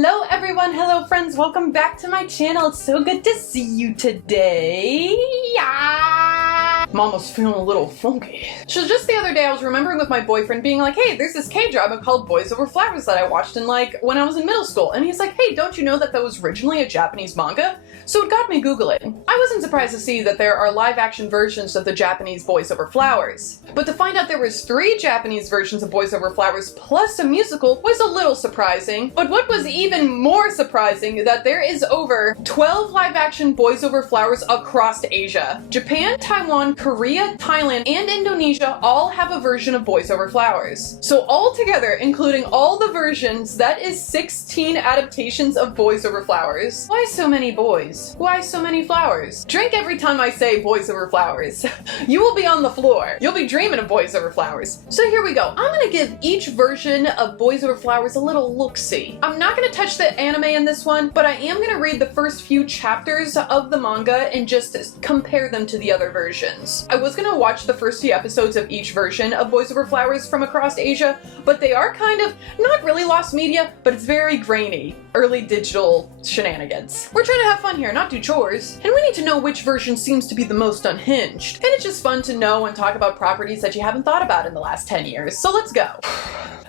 Hello everyone, hello friends, welcome back to my channel. It's so good to see you today. Mama's feeling a little funky. So just the other day I was remembering with my boyfriend being like, hey, there's this K-drama called Boys Over Flowers that I watched when I was in middle school. And he's like, hey, don't you know that was originally a Japanese manga? So it got me Googling. I wasn't surprised to see that there are live action versions of the Japanese Boys Over Flowers. But to find out there was 3 Japanese versions of Boys Over Flowers plus a musical was a little surprising. But what was even more surprising is that there is over 12 live action Boys Over Flowers across Asia. Japan, Taiwan, Korea, Thailand, and Indonesia all have a version of Boys Over Flowers. So all together, including all the versions, that is 16 adaptations of Boys Over Flowers. Why so many boys? Why so many flowers? Drink every time I say Boys Over Flowers. You will be on the floor. You'll be dreaming of Boys Over Flowers. So here we go. I'm gonna give each version of Boys Over Flowers a little look-see. I'm not gonna touch the anime in this one, but I am gonna read the first few chapters of the manga and just compare them to the other versions. I was gonna watch the first few episodes of each version of Boys Over Flowers from across Asia, but they are kind of not really lost media, but it's very grainy. Early digital shenanigans. We're trying to have fun here, not do chores. And we need to know which version seems to be the most unhinged. And it's just fun to know and talk about properties that you haven't thought about in the last 10 years. So let's go.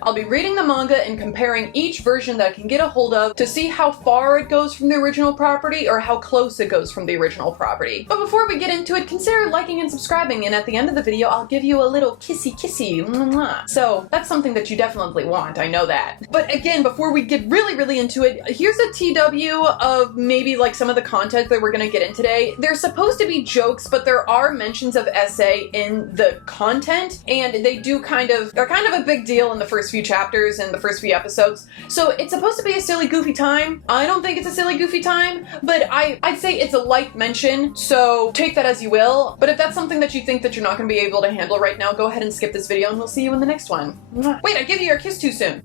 I'll be reading the manga and comparing each version that I can get a hold of to see how far it goes from the original property or how close it goes from the original property. But before we get into it, consider liking and subscribing, and at the end of the video I'll give you a little kissy kissy. Mwah. So that's something that you definitely want, I know that. But again, before we get really into it, here's a TW of maybe like some of the content that we're gonna get in today. There's supposed to be jokes, but there are mentions of essay in the content, and they're kind of a big deal in the first few chapters and the first few episodes. So it's supposed to be a silly, goofy time. I don't think it's a silly, goofy time, but I'd say it's a light mention, so take that as you will. But if that's something that you think that you're not gonna be able to handle right now, go ahead and skip this video and we'll see you in the next one. Wait, I gave you your kiss too soon.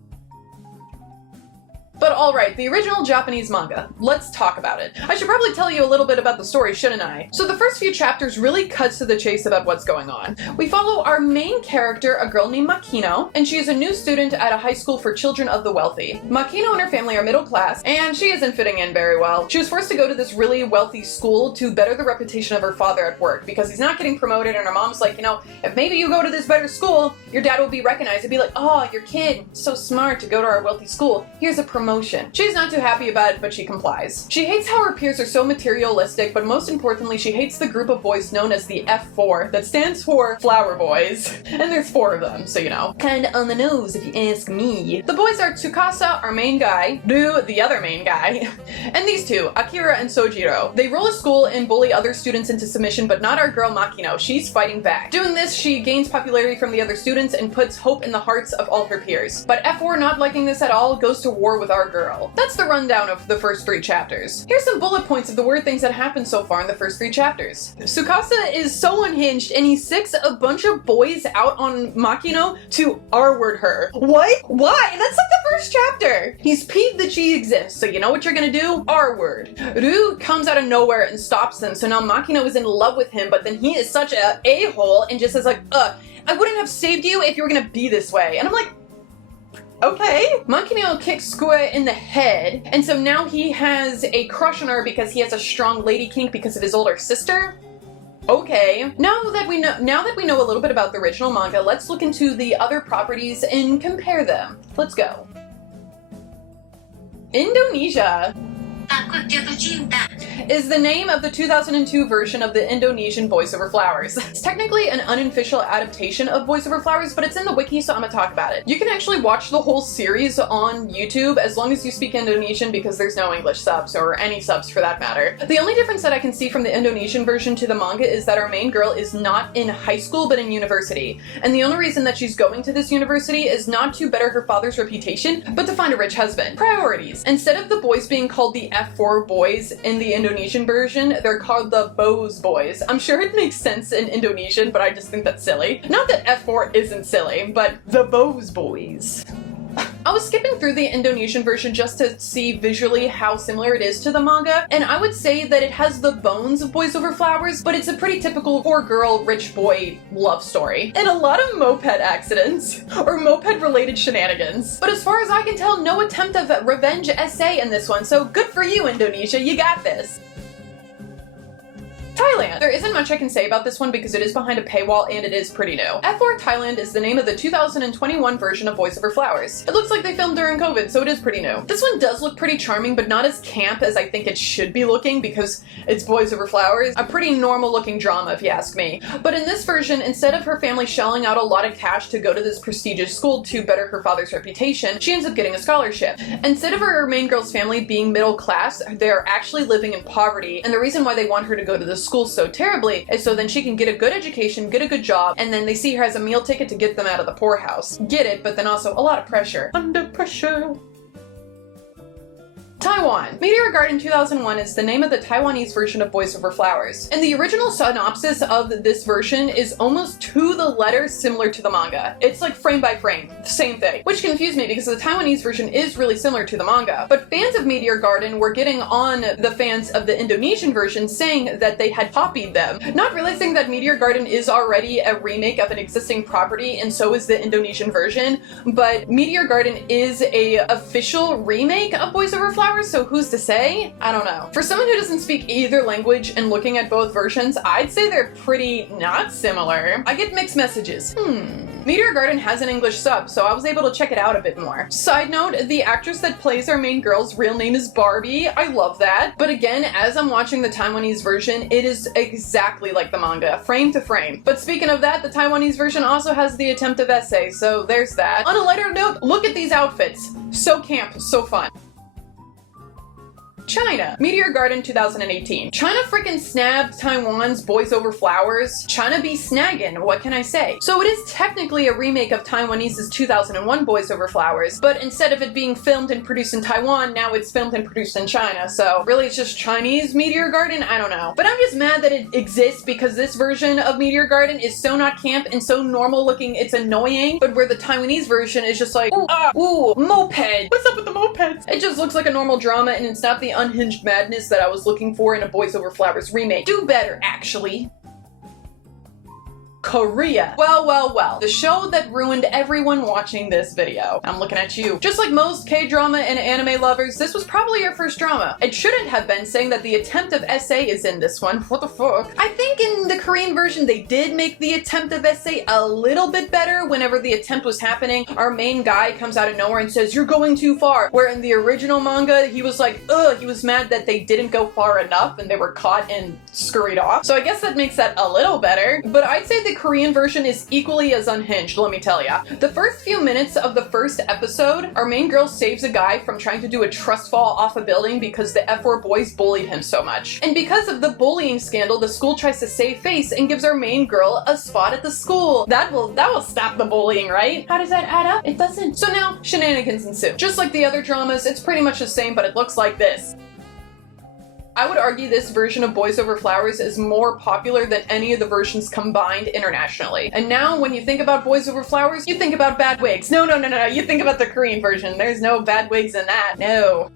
But alright, the original Japanese manga. Let's talk about it. I should probably tell you a little bit about the story, shouldn't I? So the first few chapters really cuts to the chase about what's going on. We follow our main character, a girl named Makino, and she is a new student at a high school for children of the wealthy. Makino and her family are middle class, and she isn't fitting in very well. She was forced to go to this really wealthy school to better the reputation of her father at work because he's not getting promoted, and her mom's like, you know, if maybe you go to this better school, your dad will be recognized and be like, oh, your kid, so smart to go to our wealthy school. Here's a promotion. She's not too happy about it, but she complies. She hates how her peers are so materialistic, but most importantly, she hates the group of boys known as the F4, that stands for Flower Boys. And there's 4 of them, so you know. Kinda on the nose, if you ask me. The boys are Tsukasa, our main guy, Ryu, the other main guy, and these two, Akira and Sojiro. They rule a school and bully other students into submission, but not our girl Makino. She's fighting back. Doing this, she gains popularity from the other students and puts hope in the hearts of all her peers. But F4, not liking this at all, goes to war with our girl. That's the rundown of the first 3 chapters. Here's some bullet points of the weird things that happened so far in the first 3 chapters. Tsukasa is so unhinged and he sicks a bunch of boys out on Makino to R-word her. What? Why? That's like the first chapter. He's peeved that she exists, so you know what you're gonna do? R-word. Ryu comes out of nowhere and stops them, so now Makino is in love with him, but then he is such a a-hole and just says like, I wouldn't have saved you if you were gonna be this way. And I'm like, okay. Makino kicks Skue in the head, and so now he has a crush on her because he has a strong lady kink because of his older sister. Okay. Now that we know a little bit about the original manga, let's look into the other properties and compare them. Let's go. Indonesia is the name of the 2002 version of the Indonesian Boys Over Flowers. It's technically an unofficial adaptation of Boys Over Flowers, but it's in the wiki, so I'm gonna talk about it. You can actually watch the whole series on YouTube as long as you speak Indonesian because there's no English subs, or any subs for that matter. The only difference that I can see from the Indonesian version to the manga is that our main girl is not in high school but in university. And the only reason that she's going to this university is not to better her father's reputation, but to find a rich husband. Priorities. Instead of the boys being called the F4 boys in the Indonesian version, they're called the Bows boys. I'm sure it makes sense in Indonesian, but I just think that's silly. Not that F4 isn't silly, but the Bows boys. I was skipping through the Indonesian version just to see visually how similar it is to the manga, and I would say that it has the bones of Boys Over Flowers, but it's a pretty typical poor girl, rich boy love story. And a lot of moped accidents, or moped-related shenanigans. But as far as I can tell, no attempt of revenge essay in this one, so good for you, Indonesia, you got this. Thailand. There isn't much I can say about this one because it is behind a paywall and it is pretty new. F4 Thailand is the name of the 2021 version of Boys Over Flowers. It looks like they filmed during COVID, so it is pretty new. This one does look pretty charming, but not as camp as I think it should be looking because it's Boys Over Flowers. A pretty normal looking drama if you ask me. But in this version, instead of her family shelling out a lot of cash to go to this prestigious school to better her father's reputation, she ends up getting a scholarship. Instead of her main girl's family being middle class, they're actually living in poverty, and the reason why they want her to go to this school so terribly is so then she can get a good education, get a good job, and then they see her as a meal ticket to get them out of the poorhouse. Get it, but then also a lot of pressure. Under pressure. Taiwan. Meteor Garden 2001 is the name of the Taiwanese version of Boys Over Flowers. And the original synopsis of this version is almost to the letter similar to the manga. It's like frame by frame, the same thing. Which confused me because the Taiwanese version is really similar to the manga. But fans of Meteor Garden were getting on the fans of the Indonesian version saying that they had copied them. Not realizing that Meteor Garden is already a remake of an existing property and so is the Indonesian version. But Meteor Garden is a official remake of Boys Over Flowers, so who's to say? I don't know. For someone who doesn't speak either language and looking at both versions, I'd say they're pretty not similar. I get mixed messages. Meteor Garden has an English sub, so I was able to check it out a bit more. Side note, the actress that plays our main girl's real name is Barbie. I love that. But again, as I'm watching the Taiwanese version, it is exactly like the manga, frame to frame. But speaking of that, the Taiwanese version also has the attempt of essay, so there's that. On a lighter note, look at these outfits. So camp, so fun. China. Meteor Garden 2018. China freaking snabbed Taiwan's Boys Over Flowers. China be snagging, what can I say? So it is technically a remake of Taiwanese's 2001 Boys Over Flowers, but instead of it being filmed and produced in Taiwan, now it's filmed and produced in China. So really it's just Chinese Meteor Garden? I don't know. But I'm just mad that it exists because this version of Meteor Garden is so not camp and so normal looking it's annoying, but where the Taiwanese version is just like, ooh, moped. What's up with the mopeds? It just looks like a normal drama and it's not the unhinged madness that I was looking for in a Boys Over Flowers remake. Do better, actually. Korea. Well, the show that ruined everyone watching this video. I'm looking at you. Just like most K-drama and anime lovers, this was probably your first drama. It shouldn't have been, saying that the attempt of essay is in this one. What the fuck? I think in the Korean version they did make the attempt of essay a little bit better. Whenever the attempt was happening, our main guy comes out of nowhere and says, "You're going too far." Where in the original manga, he was like, he was mad that they didn't go far enough and they were caught and scurried off. So I guess that makes that a little better. But I'd say the Korean version is equally as unhinged, let me tell ya. The first few minutes of the first episode, our main girl saves a guy from trying to do a trust fall off a building because the F4 boys bullied him so much. And because of the bullying scandal, the school tries to save face and gives our main girl a spot at the school. That will stop the bullying, right? How does that add up? It doesn't. So now, shenanigans ensue. Just like the other dramas, it's pretty much the same, but it looks like this. I would argue this version of Boys Over Flowers is more popular than any of the versions combined internationally. And now when you think about Boys Over Flowers, you think about bad wigs. No, you think about the Korean version. There's no bad wigs in that. No.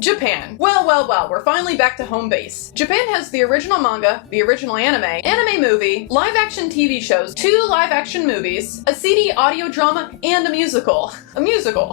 Japan. Well, we're finally back to home base. Japan has the original manga, the original anime movie, live-action TV shows, 2 live-action movies, a CD audio drama, and a musical.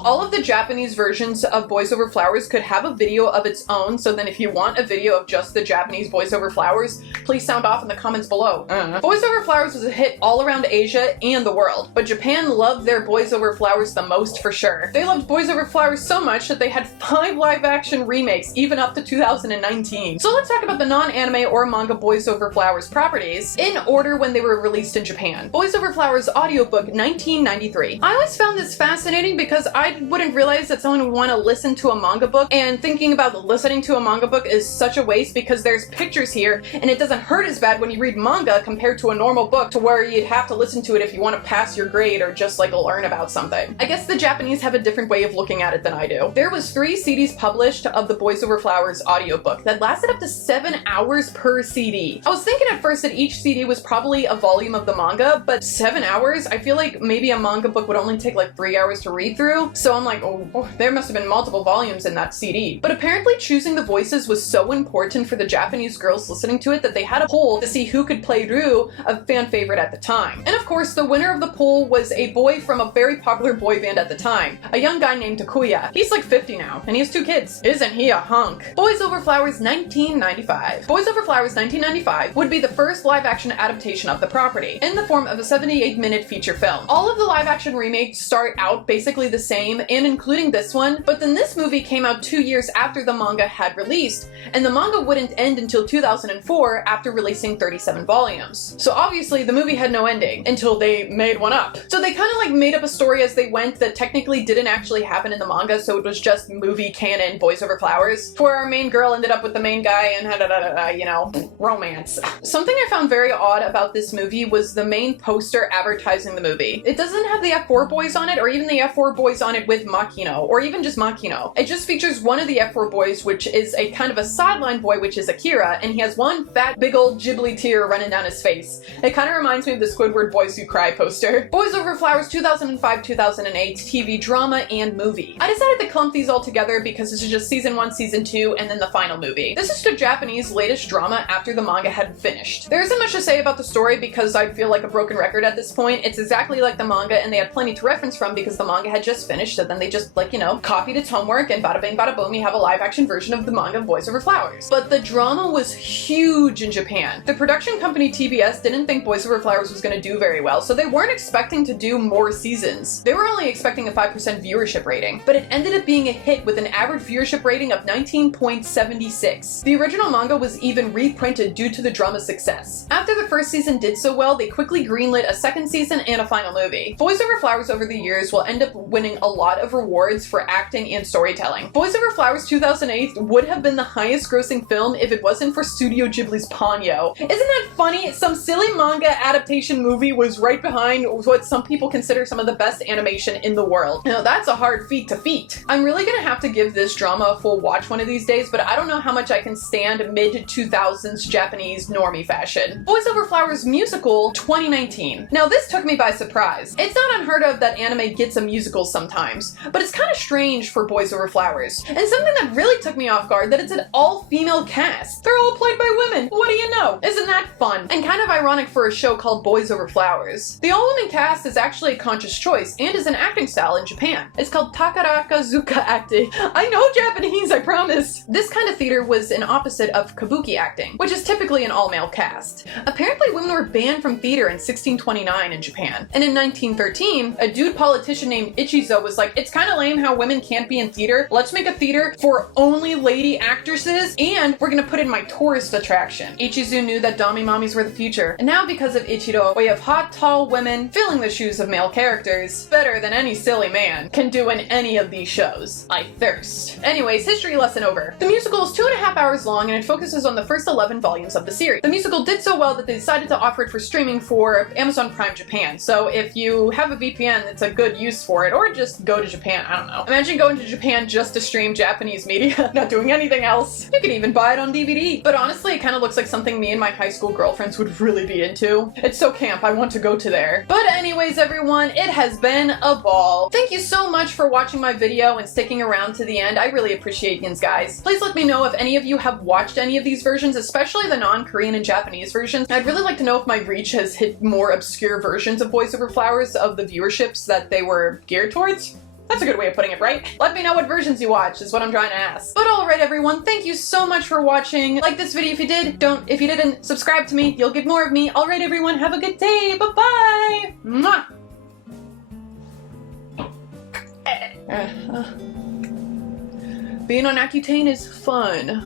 All of the Japanese versions of Boys Over Flowers could have a video of its own, so then if you want a video of just the Japanese Boys Over Flowers, please sound off in the comments below. Boys Over Flowers was a hit all around Asia and the world, but Japan loved their Boys Over Flowers the most for sure. They loved Boys Over Flowers so much that they had 5 live-action remakes, even up to 2019. So let's talk about the non-anime or manga Boys Over Flowers properties in order when they were released in Japan. Boys Over Flowers audiobook 1993. I always found this fascinating because I wouldn't realize that someone would want to listen to a manga book, and thinking about listening to a manga book is such a waste because there's pictures here and it doesn't hurt as bad when you read manga compared to a normal book, to where you'd have to listen to it if you want to pass your grade or just like learn about something. I guess the Japanese have a different way of looking at it than I do. There was 3 CDs published watched of the Boys Over Flowers audiobook that lasted up to 7 hours per CD. I was thinking at first that each CD was probably a volume of the manga, but 7 hours? I feel like maybe a manga book would only take like 3 hours to read through, so I'm like, oh, there must have been multiple volumes in that CD. But apparently choosing the voices was so important for the Japanese girls listening to it that they had a poll to see who could play Ryu, a fan favorite at the time. And of course, the winner of the poll was a boy from a very popular boy band at the time, a young guy named Takuya. He's like 50 now, and he has 2 kids. Isn't he a hunk? Boys Over Flowers 1995. Boys Over Flowers 1995 would be the first live-action adaptation of the property, in the form of a 78-minute feature film. All of the live-action remakes start out basically the same, and including this one, but then this movie came out 2 years after the manga had released, and the manga wouldn't end until 2004 after releasing 37 volumes. So obviously the movie had no ending until they made one up. So they kind of like made up a story as they went that technically didn't actually happen in the manga, so it was just movie canon Boys Over Flowers, where our main girl ended up with the main guy and you know, romance. Something I found very odd about this movie was the main poster advertising the movie. It doesn't have the F4 boys on it, or even the F4 boys on it with Makino, or even just Makino. It just features one of the F4 boys, which is a kind of a sideline boy, which is Akira, and he has one fat big old Ghibli tear running down his face. It kind of reminds me of the Squidward Boys Who Cry poster. Boys Over Flowers 2005-2008 TV drama and movie. I decided to clump these all together because this is just season 1, season 2, and then the final movie. This is the Japanese latest drama after the manga had finished. There isn't much to say about the story because I feel like a broken record at this point. It's exactly like the manga, and they had plenty to reference from because the manga had just finished, so then they just, like, you know, copied its homework, and bada bing bada boom, you have a live action version of the manga of Boys Over Flowers. But the drama was huge in Japan. The production company TBS didn't think Boys Over Flowers was going to do very well, so they weren't expecting to do more seasons. They were only expecting a 5% viewership rating, but it ended up being a hit with an average viewership rating of 19.76. The original manga was even reprinted due to the drama's success. After the first season did so well, they quickly greenlit a second season and a final movie. Boys Over Flowers over the years will end up winning a lot of rewards for acting and storytelling. Boys Over Flowers 2008 would have been the highest grossing film if it wasn't for Studio Ghibli's Ponyo. Isn't that funny? Some silly manga adaptation movie was right behind what some people consider some of the best animation in the world. Now that's a hard feat to feat. I'm really gonna have to give this drama a full watch one of these days, but I don't know how much I can stand mid-2000s Japanese normie fashion. Boys Over Flowers musical 2019. Now this took me by surprise. It's not unheard of that anime gets a musical sometimes, but it's kind of strange for Boys Over Flowers. And something that really took me off guard, that it's an all-female cast. They're all played by women. What do you know? Isn't that fun? And kind of ironic for a show called Boys Over Flowers. The all-women cast is actually a conscious choice and is an acting style in Japan. It's called Takarakazuka acting. I know Japanese, I promise. This kind of theater was an opposite of kabuki acting, which is typically an all-male cast. Apparently women were banned from theater in 1629 in Japan. And in 1913, a dude politician named Ichizo was like, it's kind of lame how women can't be in theater. Let's make a theater for only lady actresses, and we're gonna put in my tourist attraction. Ichizo knew that Dami Mommies were the future. And now because of Ichiro, we have hot, tall women filling the shoes of male characters better than any silly man can do in any of these shows. I thirst. Anyways, history lesson over. The musical is 2.5 hours long, and it focuses on the first 11 volumes of the series. The musical did so well that they decided to offer it for streaming for Amazon Prime Japan. So if you have a VPN, it's a good use for it, or just go to Japan, I don't know. Imagine going to Japan just to stream Japanese media, not doing anything else. You could even buy it on DVD. But honestly, it kind of looks like something me and my high school girlfriends would really be into. It's so camp, I want to go to there. But anyways, everyone, it has been a ball. Thank you so much for watching my video and sticking around to the end. I really appreciate yins, guys. Please let me know if any of you have watched any of these versions, especially the non-Korean and Japanese versions. I'd really like to know if my reach has hit more obscure versions of Boys Over Flowers of the viewerships that they were geared towards. That's a good way of putting it, right? Let me know what versions you watch, is what I'm trying to ask. But alright everyone, thank you so much for watching. Like this video if you did. If you didn't, subscribe to me. You'll get more of me. Alright everyone, have a good day. Bye-bye! Mwah! Being on Accutane is fun.